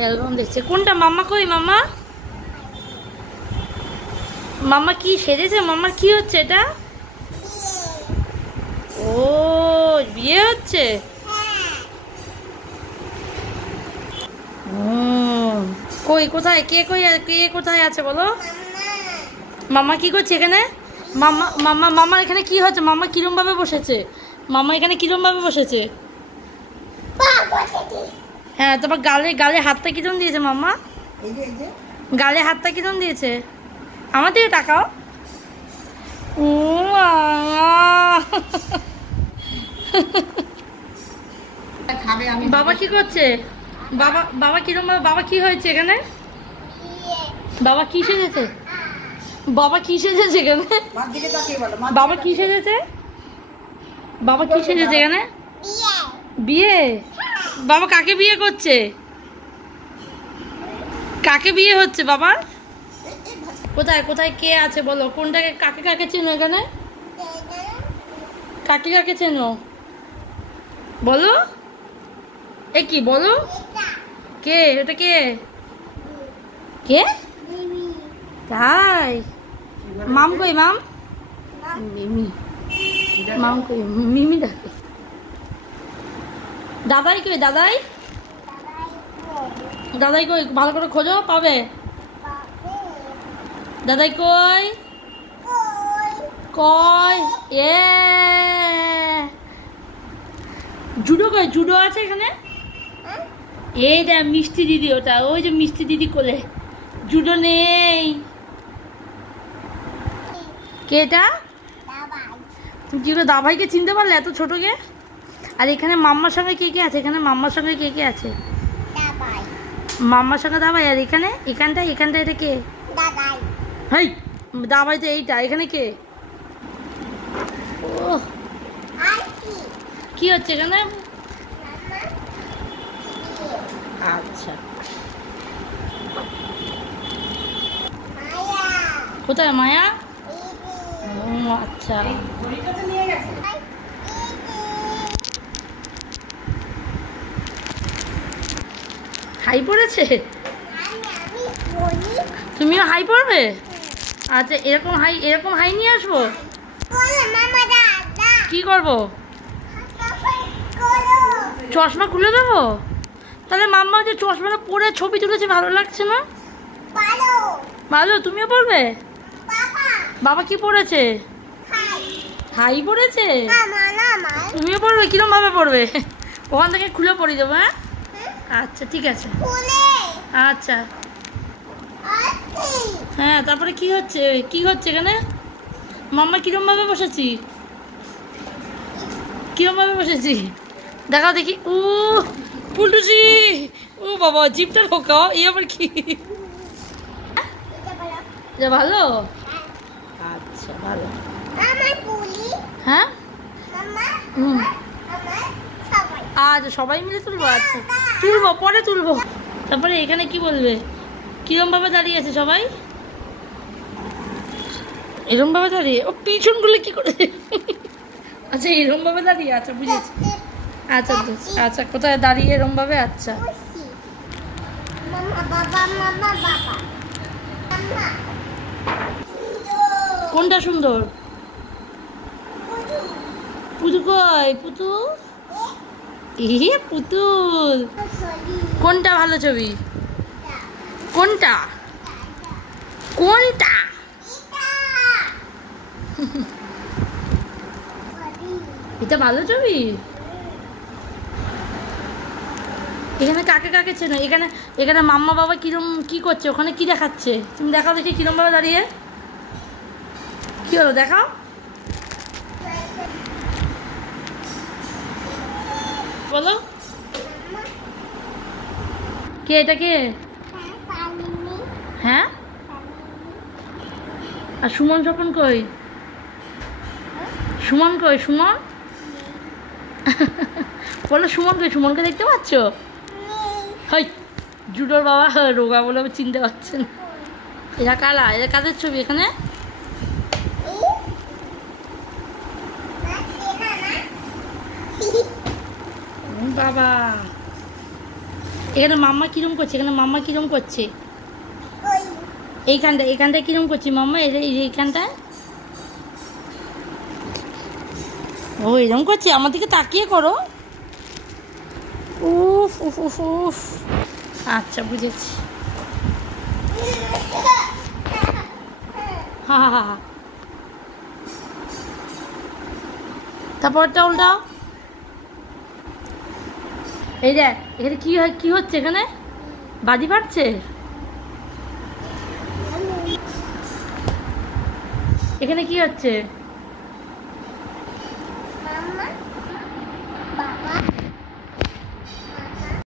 Album দেখছে। কোনটা? মাম্মা কই? মাম্মা মাম্মা কি সেজেছে? মাম্মার কি হচ্ছে এটা? ও বিয়ে হচ্ছে। কই কোথায়? কে কই? কে কোথায় আছে বলো? মাম্মা কি করছে এখানে? মাম্মা মাম্মা মাম্মা এখানে কি হচ্ছে? মাম্মা কিরম ভাবে বসেছে? মাম্মা এখানে কিরম ভাবে বসেছে? হ্যাঁ, তোমার গালে গালে হাতটা কিরম দিয়েছে মাম্মা? গালে হাতটা কিরম দিয়েছে? আমার দিকে তাকাও। ও বাবা কি করছে? বাবা বাবা কিরম ভাবে? বাবা কি হয়েছে এখানে? বাবা কি সেজেছে? বাবা কি সেজেছে এখানে? বাবা কি সেজেছে? বাবা কি সেজেছে এখানে? বিয়ে? বাবা কাকে বিয়ে করছে? কাকে বিয়ে হচ্ছে বাবার? কোথায় কোথায় কে আছে বলো? কোনটাকে কাকে কাকে চেনো এখানে? কাকে কাকে চেনো বলো? এ কি বলো? কে এটা? কে কে? তাই? মাম কই? মাম মিমি। মাম কই? মিমি ডাকে। দাদাই কই? দাদাই দাদাই কই? ভালো করে খোঁজো, পাবে। দাদাই কই? কই? এ জুডো কই? জুডো আছে এখানে? এই দেখ মিষ্টি দিদি, ওটা ওই যে মিষ্টি দিদি কোলে। জুডো নেই। কে এটা? তুমি কি করে দাভাইকে চিনতে পারলে এত ছোটকে? আর এখানে মাম্মার সঙ্গে কে কে আছে? এখানে মাম্মার সঙ্গে কে কে আছে? মাম্মার সঙ্গে দাভাই। আর এখানে এখানটা এটা কে? হাই দাভাই তো এইটা। এখানে কে? ও কি হচ্ছে এখানে? আচ্ছা কোথায় মায়া? ও আচ্ছা। হাই পড়েছে? তুমিও হাই পড়বে? আচ্ছা এরকম হাই নিয়ে আসবো। কি করবো? চশমা খুলে দেবো? তাহলে মাম্মা যে চশমাটা পরে ছবি তুলেছে ভালো লাগছে না? ভালো। তুমিও পড়বে? বাবা কি পড়েছে? হাই পড়েছে? তুমিও পড়বে? কিরম ভাবে পড়বে? ওখান থেকে খুলে পড়ে যাবো। হ্যাঁ আচ্ছা ঠিক আছে। আচ্ছা হ্যাঁ তারপরে কি হচ্ছে? কি হচ্ছে এখানে? মাম্মা কিরম ভাবে বসেছি? কিরম ভাবে বসেছি দেখাও দেখি। ও পুলটুসি। ও বাবা জিপটা ঢোকাও। এই আবার কি? ভালো। আচ্ছা ভালো। হ্যাঁ আচ্ছা সবাই মিলে তুলবো। আচ্ছা তুলবো, পরে তুলবো। তারপরে এখানে কি বলবে? কিরম ভাবে দাঁড়িয়ে আছে সবাই? এরম ভাবে দাঁড়িয়ে? ও পিছন গুলো কি করে? আচ্ছা এরম ভাবে দাঁড়িয়ে। আচ্ছা বুঝেছি। আচ্ছা আচ্ছা কোথায় দাঁড়িয়ে এরম ভাবে? আচ্ছা কোনটা সুন্দর? পুতু কই? পুতুল? পুতুল কোনটা ভালো ছবি? কোনটা? কোনটা? এটা ভালো ছবি। এখানে কাকে কাকে চেনো? এখানে এখানে মাম্মা বাবা কিরম কি করছে? ওখানে কি দেখাচ্ছে? তুমি দেখাও দেখি কিরম ভাবে দাঁড়িয়ে। কি হলো দেখাও। বলো কে এটা? কে? হ্যাঁ আর সুমন স্বপন কই? সুমন কই? সুমন বলো সুমন কই? সুমনকে দেখতে পাচ্ছ? হাই জুডোর বাবা রোগা বলে চিনতে পারছেন। এরা কারা? এরা কাদের ছবি এখানে? বাবা এখানে মাম্মা কিরম করছে, এখানে মাম্মা কিরম করছে, এইখানটায় কিরম করছে মাম্মা, এইখানটায় ও এরকম করছে। আমার দিকে তাকিয়ে করো। উফ উফ উফ উফ। আচ্ছা বুঝেছি। হা হা হা। তারপরটা উল্টাও। এই দেখ এখানে কি হচ্ছে, এখানে বাজি ফাটছে। এখানে কি হচ্ছে?